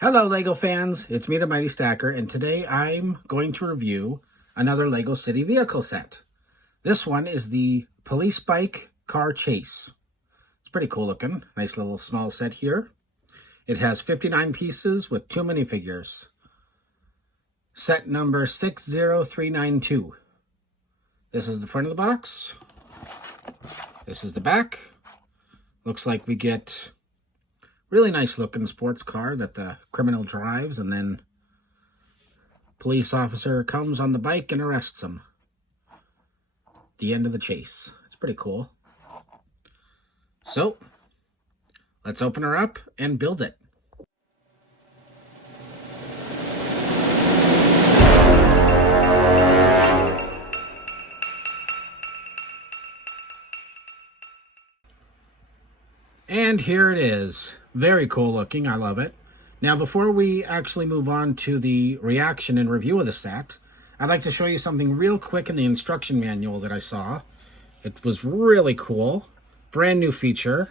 Hello LEGO fans, it's me the Mighty Stacker, and today I'm going to review another LEGO City vehicle set. This one is the police bike car chase. It's pretty cool looking, nice little small set here. It has 59 pieces with 2 minifigures. Set number 60392. This is the front of the box. This is the back. Looks like we get really nice looking sports car that the criminal drives, and then police officer comes on the bike and arrests him. The end of the chase. It's pretty cool. So, let's open her up and build it. And here it is. Very cool looking. I love it. Now, before we actually move on to the reaction and review of the set, I'd like to show you something real quick in the instruction manual that I saw. It was really cool. Brand new feature.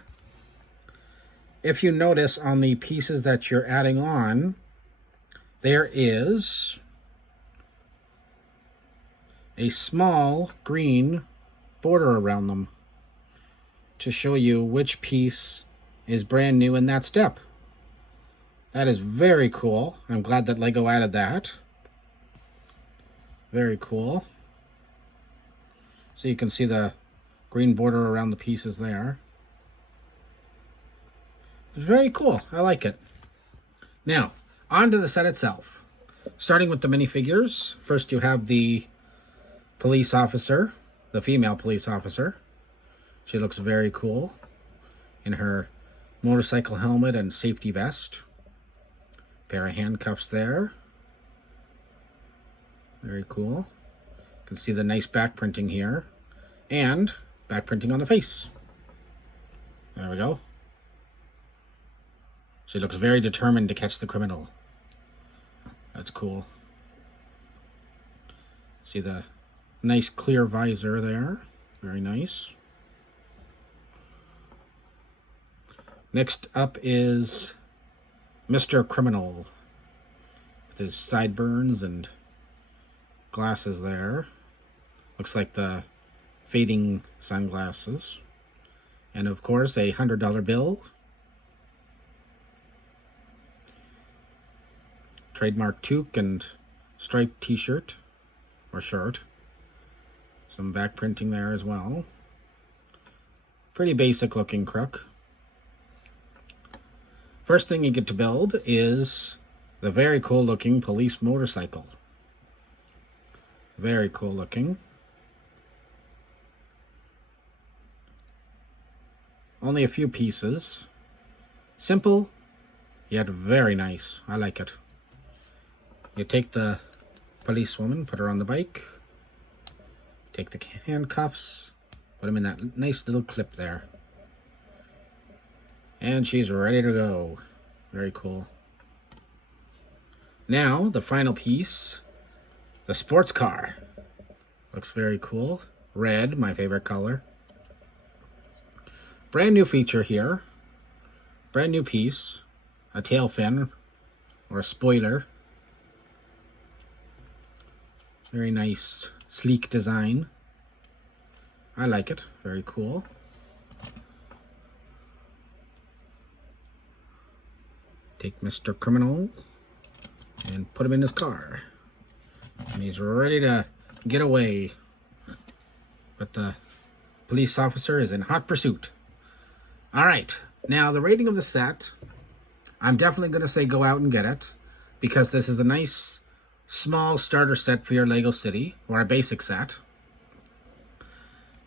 If you notice on the pieces that you're adding on, there is a small green border around them to show you which piece is brand new in that step. That is very cool. I'm glad that LEGO added that. Very cool. So you can see the green border around the pieces there. It's very cool. I like it. Now, on to the set itself. Starting with the minifigures. First you have the police officer, the female police officer. She looks very cool in her motorcycle helmet and safety vest. Pair of handcuffs there. Very cool. You can see the nice back printing here. And back printing on the face. There we go. She looks very determined to catch the criminal. That's cool. See the nice clear visor there. Very nice. Next up is Mr. Criminal with his sideburns and glasses there. Looks like the fading sunglasses. And of course, a $100 bill. Trademark toque and striped t-shirt or shirt. Some back printing there as well. Pretty basic looking crook. First thing you get to build is the very cool looking police motorcycle. Very cool looking. Only a few pieces. Simple, yet very nice. I like it. You take the policewoman, put her on the bike. Take the handcuffs, put them in that nice little clip there. And she's ready to go. Very cool. Now, the final piece, the sports car. Looks very cool. Red, my favorite color. Brand new feature here. Brand new piece. A tail fin, or a spoiler. Very nice, sleek design. I like it. Very cool. Take Mr. Criminal and put him in his car. And he's ready to get away. But the police officer is in hot pursuit. Alright, now the rating of the set, I'm definitely going to say go out and get it. Because this is a nice, small starter set for your LEGO City, or a basic set.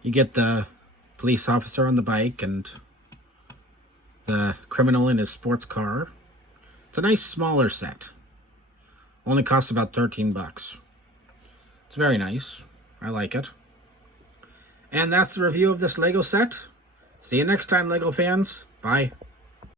You get the police officer on the bike and the criminal in his sports car. It's a nice smaller set. Only costs about 13 bucks. It's very nice. I like it. And that's the review of this LEGO set. See you next time, LEGO fans. Bye.